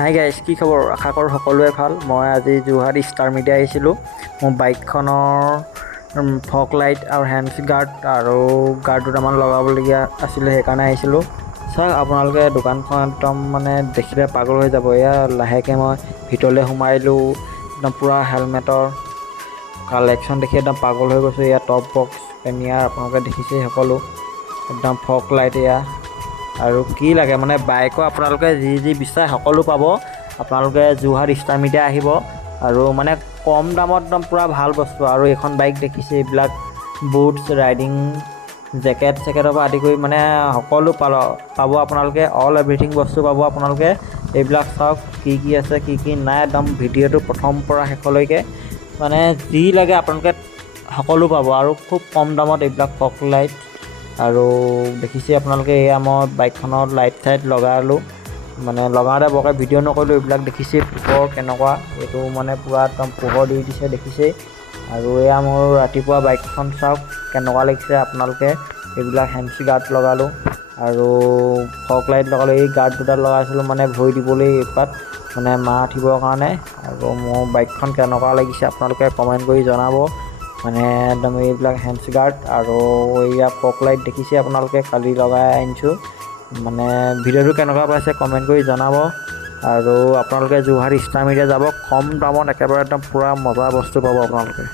Hi guys কি খবৰ? আশা কৰোঁ সকলোৱে ভাল। মই আজি যোৰহাট ষ্টাৰ মিডিয়া আহিছিলোঁ। মোৰ বাইকখনৰ ফগ লাইট আৰু হেণ্ডছ গাৰ্ড আৰু গাৰ্ড দুটামান লগাবলগীয়া আছিলে সেইকাৰণে আহিছিলোঁ। চাওক আপোনালোকে দোকানখন একদম মানে দেখিলে পাগল হৈ যাব। এয়া লাহেকৈ মই ভিতৰলৈ সোমাইলোঁ একদম পূৰা হেলমেটৰ কালেকশ্যন দেখি একদম পাগল হৈ গৈছোঁ। এয়া টপ বক্স পেনিয়াৰ আপোনালোকে দেখিছেই সকলো। একদম ফগ লাইট এয়া। আৰু কি লাগে? মানে বাইকৰ আপোনালোকে যি যি বিচাৰে সকলো পাব। আপোনালোকে যোৰহাট মিডিয়া আহিব। আৰু মানে কম দামত একদম পূৰা ভাল বস্তু। আৰু এইখন বাইক দেখিছে এইবিলাক বুটছ ৰাইডিং জেকেট চেকেটৰ পৰা আদি কৰি মানে সকলো পাল পাব আপোনালোকে। অল এভৰিথিং বস্তু পাব আপোনালোকে। এইবিলাক চাওক কি কি আছে কি কি নাই। একদম ভিডিঅ'টো প্ৰথম পৰা শেষলৈকে। মানে যি লাগে আপোনালোকে সকলো পাব। আৰু খুব কম দামত এইবিলাক ফগ লাইট আৰু দেখিছে আপোনালোকে এয়া মই বাইকখনত লাইট চাইট লগালোঁ। মানে লগাওঁতে বৰকৈ ভিডিঅ' নকৰিলোঁ এইবিলাক দেখিছে পোহৰ কেনেকুৱা এইটো মানে পূৰা একদম পোহৰ দি দিছে দেখিছেই আৰু এয়া মোৰ ৰাতিপুৱা বাইকখন চাওক কেনেকুৱা লাগিছে আপোনালোকে এইবিলাক হেণ্ডছ গাৰ্ড লগালোঁ। আৰু ফগ লাইট লগালোঁ এই গাৰ্ড দুটা লগাইছিলোঁ মানে ভৰি দিবলৈ এইপাত মানে মাহ উঠিবৰ কাৰণে। আৰু মোৰ বাইকখন কেনেকুৱা লাগিছে আপোনালোকে কমেণ্ট কৰি জনাব। মানে একদম এইবিলাক হেণ্ডছ গাৰ্ড আৰু এয়া পক লাইট দেখিছে আপোনালোকে, কালি লগাই আনিছোঁ। মানে ভিডিঅ'টো কেনেকুৱা পাইছে কমেণ্ট কৰি জনাব। আৰু আপোনালোকে যোৰহাট ষ্টাৰ মিডিয়া যাব, কম দামত একেবাৰে একদম পূৰা মজা বস্তু পাব আপোনালোকে।